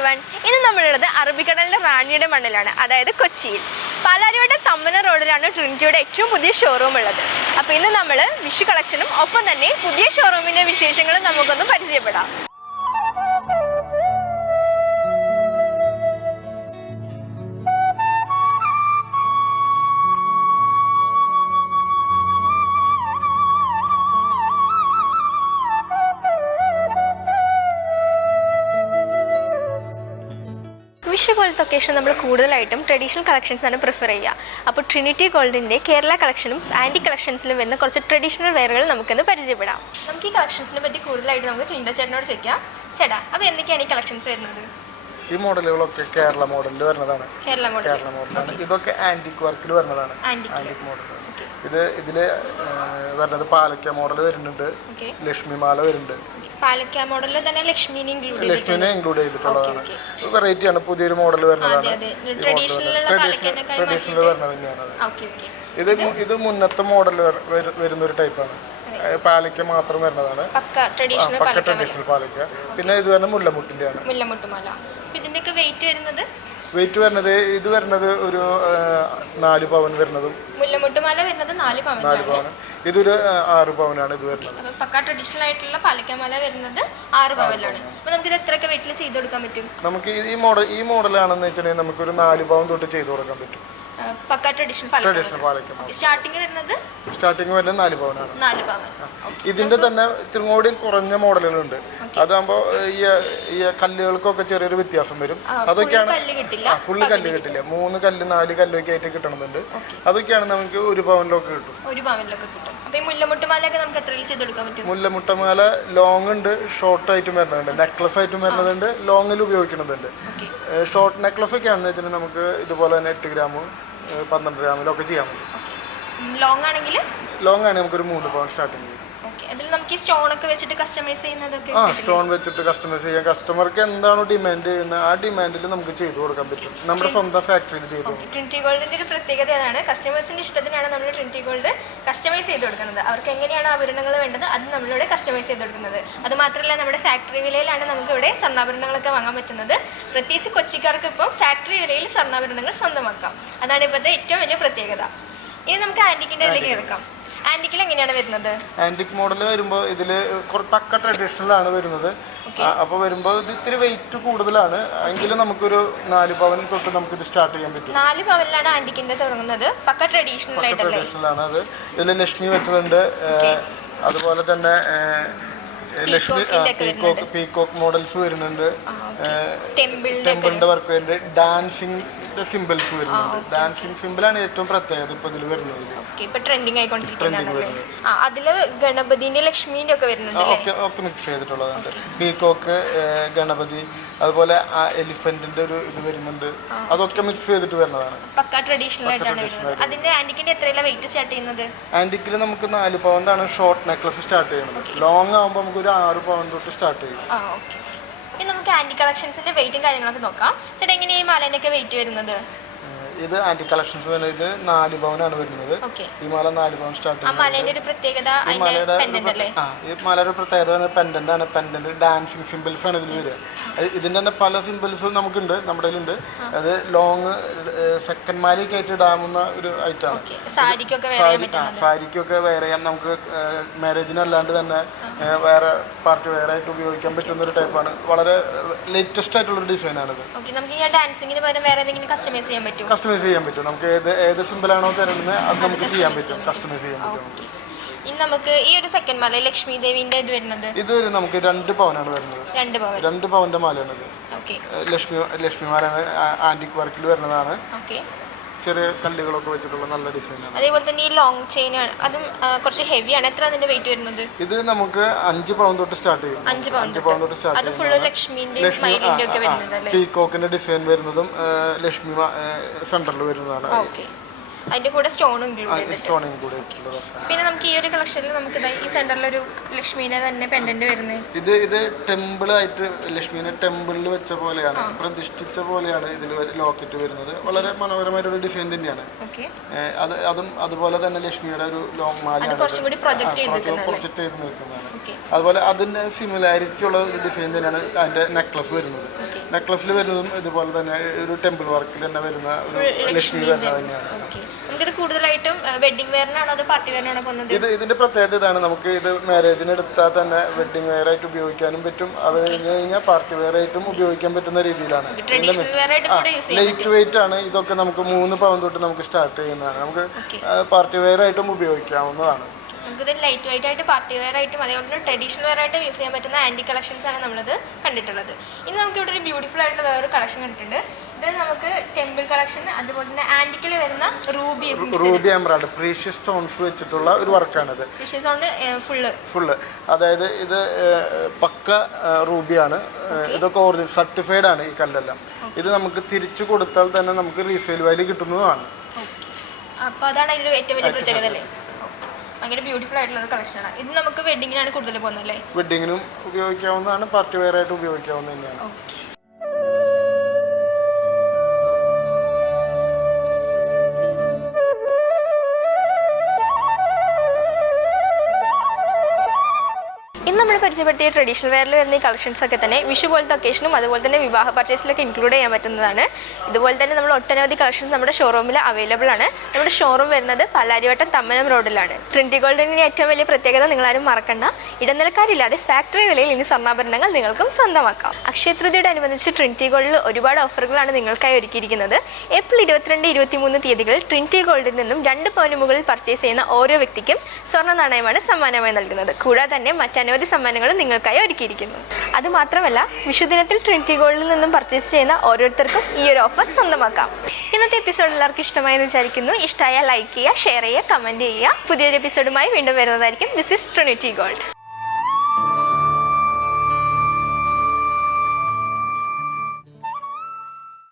everyone. ഇന്ന് നമ്മളുള്ളത് അറബിക്കടലിന്റെ റാണിയുടെ മണ്ണിലാണ്, അതായത് കൊച്ചിയിൽ. പാലാരിവട്ട തമ്മന റോഡിലാണ് ട്രിനിറ്റിയുടെ ഏറ്റവും പുതിയ ഷോറൂം ഉള്ളത്. അപ്പോൾ ഇന്ന് നമ്മൾ വിഷു കളക്ഷനും ഒപ്പം തന്നെ പുതിയ ഷോറൂമിന്റെ വിശേഷങ്ങളും നമുക്കൊന്ന് പരിചയപ്പെടാം. വിഷു പോലത്തെ ഒക്കേഷൻ നമ്മൾ കൂടുതലായിട്ടും ട്രഡീഷണൽ കളക്ഷൻസ് ആണ് പ്രിഫർ ചെയ്യുക. അപ്പോൾ ട്രിനിറ്റി ഗോൾഡിൻ്റെ കേരള കളക്ഷനും ആൻറ്റി കളക്ഷൻസിലും വരുന്ന കുറച്ച് ട്രഡീഷണൽ വെയറുകൾ നമുക്കിന്ന് പരിചയപ്പെടാം. നമുക്ക് ഈ കളക്ഷൻസിനെ പറ്റി കൂടുതലായിട്ട് നമുക്ക് ക്ലിൻഡർ ചേട്ടനോട് ചോദിക്കാം. ചേട്ടാ, അപ്പോൾ എന്തൊക്കെയാണ് ഈ കളക്ഷൻസ് വരുന്നത്? ഈ മോഡലുകളൊക്കെ കേരള മോഡലിൽ വരുന്നതാണ്. കേരള മോഡലാണ്. ഇതൊക്കെ ആന്റിക് വർക്കിൽ വരുന്നതാണ്. Antique model. ഇതില് വരുന്നത് പാലക്ക മോഡൽ വരുന്നുണ്ട്, ലക്ഷ്മിമാല വരുന്നുണ്ട്. പാലക്ക മോഡലിൽ തന്നെ ലക്ഷ്മിനെ ഇൻക്ലൂഡ് ചെയ്തിട്ടുള്ളതാണ്. വെറൈറ്റി ആണ്, പുതിയൊരു മോഡൽ വരുന്നതാണ്. ട്രഡീഷണൽ വരുന്നത് തന്നെയാണ്. ഇത് മുന്നത്തെ മോഡൽ വരുന്ന ഒരു ടൈപ്പാണ്. പാലക്ക മാത്രം വരുന്നതാണ്, പക്ക ട്രഡീഷണൽ പാലക്ക. പിന്നെ ഇത് വരുന്നത് മുല്ലമുട്ടിന്റെ ആണ്. വെയിറ്റ് വരുന്നത് ഇത് വരുന്നത് ഒരു 4 പവൻ വരുന്നതും, മുല്ലമുട്ടുമാല വരുന്നത് 4 പവൻ. ഇതൊരു 6 പവനാണ് ഇത് വരുന്നത്. പക്ക ട്രഡീഷണൽ ആയിട്ടുള്ള പാലക്കമാല വരുന്നത് 6 പവനിലാണ്. അപ്പോൾ നമുക്ക് ഇത് എത്രയൊക്കെ വെയിറ്റിൽ ചെയ്ത് കൊടുക്കാൻ പറ്റും? നമുക്ക് ഈ മോഡലാണെന്ന് വെച്ചിട്ടുണ്ടെങ്കിൽ നമുക്കൊരു 4 പവൻ തൊട്ട് ചെയ്ത് കൊടുക്കാൻ പറ്റും. പക്ക ട്രഡീഷണൽ പാലക്ക സ്റ്റാർട്ടിങ് വരുന്നത് 4 പവനാണ്. 4 പവൻ. ഇതിന്റെ തന്നെ ഇത്തിരി കൂടി കുറഞ്ഞ മോഡലുകളുണ്ട്. അതാകുമ്പോൾ ഈ കല്ലുകൾക്കൊക്കെ ചെറിയൊരു വ്യത്യാസം വരും. അതൊക്കെയാണ് ഫുള്ള് കല്ല് കിട്ടില്ല. 3 കല്ല് 4 കല്ലൊക്കെ ആയിട്ട് കിട്ടണമെന്നുണ്ട്. അതൊക്കെയാണ് നമുക്ക് 1 പവനിലൊക്കെ കിട്ടും. മുല്ലമുട്ടമാല ലോങ് ഉണ്ട്, ഷോർട്ട് ആയിട്ടും വരുന്നുണ്ട്, നെക്ലസ് ആയിട്ടും വരുന്നതുണ്ട്, ലോങ്ങിൽ ഉപയോഗിക്കുന്നതുണ്ട്. ഷോർട്ട് നെക്ലസ് ഒക്കെ ആണെന്ന് വെച്ചാൽ നമുക്ക് ഇതുപോലെ തന്നെ 8 ഗ്രാം 12 ഗ്രാമിലൊക്കെ ചെയ്യാൻ പറ്റും. ലോങ് ആണെങ്കിൽ നമുക്കൊരു 3 പവൻ സ്റ്റാർട്ടിങ് ചെയ്യും. സ്റ്റോൺ വെച്ചിട്ട് കസ്റ്റമൈസ് ചെയ്യാം. കസ്റ്റമർക്ക് എന്താണോ ഡിമാൻഡ് ചെയ്യുന്നത് ആ ഡിമാൻഡിൽ നമുക്ക് ചെയ്തു കൊടുക്കാൻ പറ്റും. നമ്മുടെ സ്വന്തം ഫാക്ടറിയിൽ ചെയ്തു. ട്രിനിറ്റി ഗോൾഡിന്റെ ഒരു പ്രത്യേകത അതാണ്, കസ്റ്റമേഴ്സിന്റെ ഇഷ്ടത്തിനാണ് നമ്മൾ ട്രിനിറ്റി ഗോൾഡ് കസ്റ്റമൈസ് ചെയ്ത് കൊടുക്കുന്നത്. അവർക്ക് എങ്ങനെയാണ് ആഭരണങ്ങൾ വേണ്ടത് അത് നമ്മളിവിടെ കസ്റ്റമൈസ് ചെയ്ത് കൊടുക്കുന്നത്. അത് മാത്രമല്ല, നമ്മുടെ ഫാക്ടറി വിലയിലാണ് നമുക്ക് ഇവിടെ സ്വർണ്ണാഭരണങ്ങളൊക്കെ വാങ്ങാൻ പറ്റുന്നത്. പ്രത്യേകിച്ച് കൊച്ചിക്കാർക്ക് ഇപ്പോൾ ഫാക്ടറി വിലയിൽ സ്വർണ്ണാഭരണങ്ങൾ സ്വന്തമാക്കാം. അതാണ് ഇപ്പോഴത്തെ ഏറ്റവും വലിയ പ്രത്യേകത. ഇനി നമുക്ക് ആന്റിക്കിന്റെ ഇതിലേക്ക് എടുക്കാം. ആന്റിക്കിൽ എങ്ങനെയാണ് വരുന്നത്? ആന്റിക് മോഡൽ വരുമ്പോൾ ഇതിൽ പക്ക ട്രഡീഷണൽ ആണ് വരുന്നത്. അപ്പോൾ വരുമ്പോൾ ഇത് ഇത്തിരി വെയിറ്റ് കൂടുതലാണ്. എങ്കിലും നമുക്കൊരു 4 പവൻ തൊട്ട് നമുക്ക് ഇത് സ്റ്റാർട്ട് ചെയ്യാൻ പറ്റും. 4 പവനിലാണ് ആന്റിക്കിന്റെ തുടങ്ങുന്നത്. പക്ക ട്രഡീഷണൽ ആണ്. അത് ഇതിൽ ലക്ഷ്മി വെച്ചതുണ്ട്, അതുപോലെ തന്നെ പീകോക്ക് മോഡൽസ് വരുന്നുണ്ട്, ടെമ്പിളിന്റെ വർക്ക് വരുന്നുണ്ട്, ഡാൻസിങ് സിമ്പിൾസ് വരുന്നുണ്ട്. ഡാൻസിങ് സിമ്പിളാണ് ഏറ്റവും പ്രത്യേകത ഇപ്പൊ ഇതിൽ വരുന്നത്. അതില് ഗണപതിന്റെ ലക്ഷ്മിന്റെ ഒക്കെ വരുന്നുണ്ട്, ഒക്കെ മിക്സ് ചെയ്തിട്ടുള്ളതുണ്ട്. പീകോക്ക്, ഗണപതി, അതുപോലെ എലിഫന്റിന്റെ ഒരു ഇത് വരുന്നുണ്ട്. അതൊക്കെ മിക്സ് ചെയ്തിട്ട് വരുന്നതാണ്. പക്ക ട്രഡീഷണൽ ആയിട്ടാണ് വരുന്നത്. അതിന്റെ ആന്റിക്കിന്റെ എത്രയുള്ള വെയിറ്റ് സ്റ്റാർട്ട് ചെയ്യുന്നത്? ആന്റിക്കിൽ നമുക്ക് 4 പവനാണ് ഷോർട്ട് നെക്ലസ് സ്റ്റാർട്ട് ചെയ്യുന്നത്. ലോങ് ആകുമ്പോൾ നമുക്ക് ഒരു 6 പവൻ തൊട്ട് സ്റ്റാർട്ട് ചെയ്യും. ഇനി നമുക്ക് ആന്റി കളക്ഷൻസിന്റെ വെയിറ്റും കാര്യങ്ങളൊക്കെ നോക്കാം. ചേട്ടാ, എങ്ങനെയാണ് ഈ മാലേന്റെ ഒക്കെ വെയിറ്റ് വരുന്നത്? ഇത് ആന്റി കളക്ഷൻസ് വരുന്നത് ഇത് 4 പവനാണ് വരുന്നത്. ഈ മാല 4 പവൻ സ്റ്റാർട്ട് ചെയ്യുന്നത്. ഈ മാലയുടെ ഒരു പ്രത്യേകത പെൻഡന്റ് ആണ്. പെൻഡന്റ് ഡാൻസിങ് സിമ്പിൾസ് ആണ് ഇതിൽ വരിക. ഇതിന്റെ തന്നെ പല സിമ്പിൾസും നമുക്കുണ്ട്, നമ്മുടെ കയ്യിലുണ്ട്. അത് ലോങ് സെക്കൻഡ് മാലയൊക്കെ ആയിട്ട് ഇടാവുന്ന ഒരു ഐറ്റമാണ്. സാരിക്കൊക്കെ വെയർ ചെയ്യാം. നമുക്ക് മാരേജിനല്ലാണ്ട് തന്നെ വേറെ പാർട്ടി വെയർ ആയിട്ട് ഉപയോഗിക്കാൻ പറ്റുന്ന ഒരു ടൈപ്പാണ്. വളരെ ലേറ്റസ്റ്റ് ആയിട്ടുള്ള ഒരു ഡിസൈനാണിത്. കസ്റ്റമൈസ് ചെയ്യാൻ പറ്റും. നമുക്ക് ഏത് സിമ്പിളാണോ തരുന്നത് അത് നമുക്ക് ചെയ്യാൻ പറ്റും, കസ്റ്റമൈസ് ചെയ്യാൻ പറ്റും. ഇനി നമുക്ക് ഈ ഒരു സെക്കൻഡ് മാല ലക്ഷ്മി ദേവിന്റെ ഇത് വരുന്നത് ഇത് നമുക്ക് 2 പവനാണ് വരുന്നത്. 2 പവന്റെ മാലയാണിത്. ലക്ഷ്മിമാരാണ്, ആന്റിക് വർക്കിൽ വരുന്നതാണ്. ചെറിയ കല്ലുകളൊക്കെ വെച്ചിട്ടുള്ള നല്ല ഡിസൈനാണ്. അതേപോലെ തന്നെ ഈ ലോങ് ചെയിൻ അതും കുറച്ച് ഹെവിയാണ്. എത്ര അതിന്റെ വെയിറ്റ് വരുന്നത്? ഇത് നമുക്ക് 5 പവൻ തൊട്ട് സ്റ്റാർട്ട് ചെയ്യും. 5 പവൻ തൊട്ട് സ്റ്റാർട്ട് അത് ഫുൾ ലക്ഷ്മിന്റെ സ്മൈലിന്റെ ഒക്കെ വരുന്നത്. പീകോക്കിന്റെ ഡിസൈൻ വരുന്നതും ലക്ഷ്മി സെന്ററിൽ വരുന്നതാണ്. അതിന്റെ കൂടെ സ്റ്റോൺ ഇൻക്ലൂഡ് ചെയ്തിട്ടുണ്ട്. സ്റ്റോൺ ഇൻക്ലൂഡ് ചെയ്തിട്ടുള്ളത്. പിന്നെ നമുക്ക് നമുക്ക് ഈ ഒരു കളക്ഷനിൽ നമുക്ക് ഈ സെന്ററിലൊരു ലക്ഷ്മീനെ തന്നെ പെൻഡന്റ് വരുന്നത്. ഇത് ടെമ്പിൾ ആയിട്ട് ലക്ഷ്മീനെ ടെമ്പിളിൽ വെച്ച പോലെയാണ്, പ്രതിഷ്ഠിച്ച പോലെയാണ് ഇതിൽ ലോക്കറ്റ് വരുന്നത്. വളരെ മനോഹരമായിട്ടൊരു ഡിസൈൻ തന്നെയാണ്. അതുപോലെ തന്നെ ലക്ഷ്മിയുടെ ഒരു ലോങ് മാലയാണ് പ്രൊജക്ട് ചെയ്ത് നിൽക്കുന്നതാണ്. അതുപോലെ അതിന്റെ സിമിലാരിറ്റി ഉള്ള ഒരു ഡിസൈൻ തന്നെയാണ് അതിന്റെ നെക്ലസ് വരുന്നത്. നെക്ലസിൽ വരുന്നതും ഇതുപോലെ തന്നെ ഒരു ടെമ്പിൾ വർക്കിൽ തന്നെ വരുന്ന ഒരു ലക്ഷ്മി വരുന്നത് തന്നെയാണ്. നമുക്കിത് കൂടുതലായിട്ടും വെഡിങ് വെയറിനാണോ അതോ പാർട്ടി വെയറിനാണോ പോകുന്നത്? ഇതിന്റെ പ്രത്യേകത ഇതാണ്, നമുക്ക് ഇത് മാരേജിന് എടുത്താൽ തന്നെ വെഡിങ് വെയർ ആയിട്ട് ഉപയോഗിക്കാനും പറ്റും, അത് കഴിഞ്ഞ് കഴിഞ്ഞാൽ പാർട്ടി വെയർ ആയിട്ടും ഉപയോഗിക്കാൻ പറ്റുന്ന രീതിയിലാണ്. ലൈറ്റ് വെയിറ്റ് ആണ്. ഇതൊക്കെ നമുക്ക് 3 പവൻ തൊട്ട് നമുക്ക് സ്റ്റാർട്ട് ചെയ്യുന്നതാണ്. നമുക്ക് പാർട്ടി വെയർ ആയിട്ടും ഉപയോഗിക്കാവുന്നതാണ്. നമുക്കിത് ലൈറ്റ് വെയിറ്റ് ആയിട്ട് പാർട്ടി വെയർ ആയിട്ടും അതേപോലെ തന്നെ ട്രഡീഷണൽ വെയർ ആയിട്ടും യൂസ് ചെയ്യാൻ പറ്റുന്ന ആൻറ്റി കളക്ഷൻസ് ആണ് നമ്മളിത് കണ്ടിട്ടുള്ളത്. ഇനി നമുക്ക് ഇവിടെ ഒരു ബ്യൂട്ടിഫുൾ ആയിട്ടുള്ള വേറൊരു കളക്ഷൻ കണ്ടിട്ടുണ്ട്. ഇത് നമുക്ക് ടെമ്പിൾ കളക്ഷൻ, അതുപോലെ തന്നെ ആന്റിക്കിൽ വരുന്ന റൂബി എമറാൾഡ് പ്രീഷ്യസ് സ്റ്റോൺസ് വെച്ചിട്ടുള്ള ഒരു വർക്കാണിത്. പ്രീഷ്യസ് സ്റ്റോൺ ഫുള്ള് അതായത് ഇത് പക്ക റൂബിയാണ്. ഇതൊക്കെ ഒറിജിനൽ സർട്ടിഫൈഡ് ആണ് ഈ കല്ലെല്ലാം. ഇത് നമുക്ക് തിരിച്ചു കൊടുത്താൽ തന്നെ നമുക്ക് റീസെയിൽ വാല്യൂ കിട്ടുന്നതാണ്. അപ്പോൾ അതാണ് ഇതിന്റെ ഏറ്റവും വലിയ പ്രത്യേകത അല്ലേ? ഭയങ്കര ബ്യൂട്ടിഫുൾ ആയിട്ടുള്ള ഒരു കളക്ഷനാണ്. ഇത് നമുക്ക് വെഡിങ്ങിനാണ് കൂടുതൽ പോകുന്നത് അല്ലേ? വെഡിങ്ങിനും ഉപയോഗിക്കാവുന്നതാണ്, പാർട്ടി വെയർ ആയിട്ട് ഉപയോഗിക്കാവുന്ന തന്നെയാണ്. നമ്മൾ പരിചയപ്പെടുത്തിയ ട്രഡീഷണൽ വെയറിൽ വരുന്ന ഈ കളക്ഷൻസ് ഒക്കെ തന്നെ വിഷു പോലത്തെ ഒക്കേഷനും അതുപോലെ തന്നെ വിവാഹ പർച്ചേസിലൊക്കെ ഇൻക്ലൂഡ് ചെയ്യാൻ പറ്റുന്നതാണ്. ഇതുപോലെ തന്നെ നമ്മൾ ഒട്ടനവധി കളക്ഷൻസ് നമ്മുടെ ഷോറൂമിൽ അവൈലബിൾ ആണ്. നമ്മുടെ ഷോറൂം വരുന്നത് പാലാരിവട്ടം തമ്മനം റോഡിലാണ്. ട്രിനിറ്റി ഗോൾഡിൻ്റെ ഏറ്റവും വലിയ പ്രത്യേകത നിങ്ങളാരും മറക്കണ്ട, ഇടനിലക്കാരില്ലാതെ ഫാക്ടറി വിലയിൽ ഇനി സ്വർണ്ണാഭരണങ്ങൾ നിങ്ങൾക്കും സ്വന്തമാക്കാം. അക്ഷയതൃതീയോടനുബന്ധിച്ച് ട്രിനിറ്റി ഗോൾഡിൽ ഒരുപാട് ഓഫറുകളാണ് നിങ്ങൾക്കായി ഒരുക്കിയിരിക്കുന്നത്. ഏപ്രിൽ 22, 23 തീയതികളിൽ ട്രിനിറ്റി ഗോൾഡിൽ നിന്നും 2 പവന് മുകളിൽ പർച്ചേസ് ചെയ്യുന്ന ഓരോ വ്യക്തിക്കും സ്വർണ്ണ നാണയമാണ് സമ്മാനമായി നൽകുന്നത്. കൂടാതെ തന്നെ മറ്റനവധി സമ്മാനങ്ങളും നിങ്ങൾക്കായി ഒരുക്കിയിരിക്കുന്നു. അതുമാത്രമല്ല, വിഷുദിനത്തിൽ ട്രിനിറ്റി ഗോൾഡിൽ നിന്നും പർച്ചേസ് ചെയ്യുന്ന ഓരോരുത്തർക്കും ഈ ഒരു ഓഫർ സ്വന്തമാക്കാം. ഇന്നത്തെ എപ്പിസോഡ് എല്ലാവർക്കും ഇഷ്ടമായെന്ന് വിചാരിക്കുന്നു. ഇഷ്ടമായാൽ ലൈക്ക് ചെയ്യുക, ഷെയർ ചെയ്യുക, കമൻറ്റ് ചെയ്യുക. പുതിയൊരു എപ്പിസോഡുമായി വീണ്ടും വരുന്നതായിരിക്കും. This is Trinity gold.